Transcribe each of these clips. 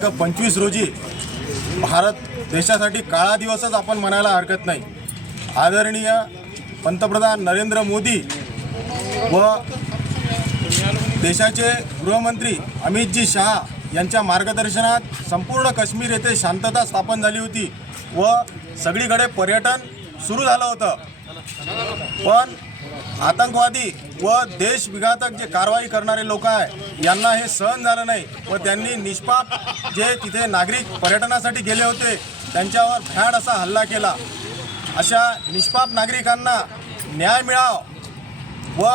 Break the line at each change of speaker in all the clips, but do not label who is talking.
पंचवीस रोजी भारत देशासाठी काळा दिवसच आपण म्हणायला हरकत नाही. आदरणीय पंतप्रधान नरेंद्र मोदी व देशाचे गृहमंत्री अमितजी शहा यांच्या मार्गदर्शनात संपूर्ण काश्मीर येथे शांतता स्थापन झाली होती व सगळीकडे पर्यटन सुरू झालं होतं. पण आतंकवादी व देशविघातक जे कारवाई करणारे लोक आहे यांना हे सहन झालं नाही. व त्यांनी निष्पाप जे तिथे नागरिक पर्यटनासाठी गेले होते त्यांच्यावर भ्याड असा हल्ला केला. अशा निष्पाप नागरिकांना न्याय मिळाव व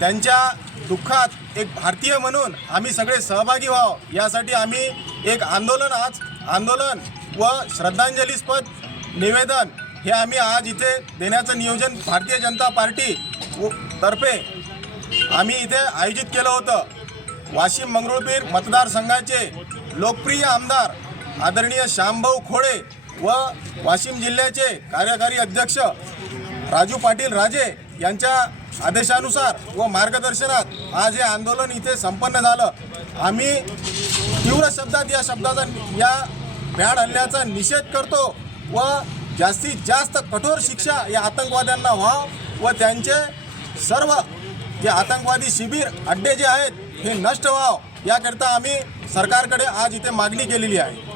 त्यांच्या दुःखात एक भारतीय म्हणून आम्ही सगळे सहभागी व्हाव यासाठी आम्ही एक आंदोलन आज आंदोलन व श्रद्धांजलीस्पद निवेदन हे आम्ही आज इथे देण्याचं नियोजन भारतीय जनता पार्टी तर्फे आम्ही इथे आयोजित केलं होतं. वाशिम मंगरुळपीर मतदारसंघाचे लोकप्रिय आमदार आदरणीय श्यामभाऊ खोडे व वाशिम जिल्ह्याचे कार्यकारी अध्यक्ष राजू पाटील राजे यांच्या आदेशानुसार व मार्गदर्शनात आज हे आंदोलन इथे संपन्न झालं. आम्ही तीव्र शब्दात या शब्दाचा या भ्याड हल्ल्याचा निषेध करतो व जास्तीत जास्त कठोर शिक्षा या आतंकवाद्यांना व्हाव व त्यांचे सर्व जे आतंकवादी शिबिर अड्डे जे आहेत हे नष्ट व्हाव. याकरिता आम्ही सरकारकडे आज इथे मागणी केलेली आहे.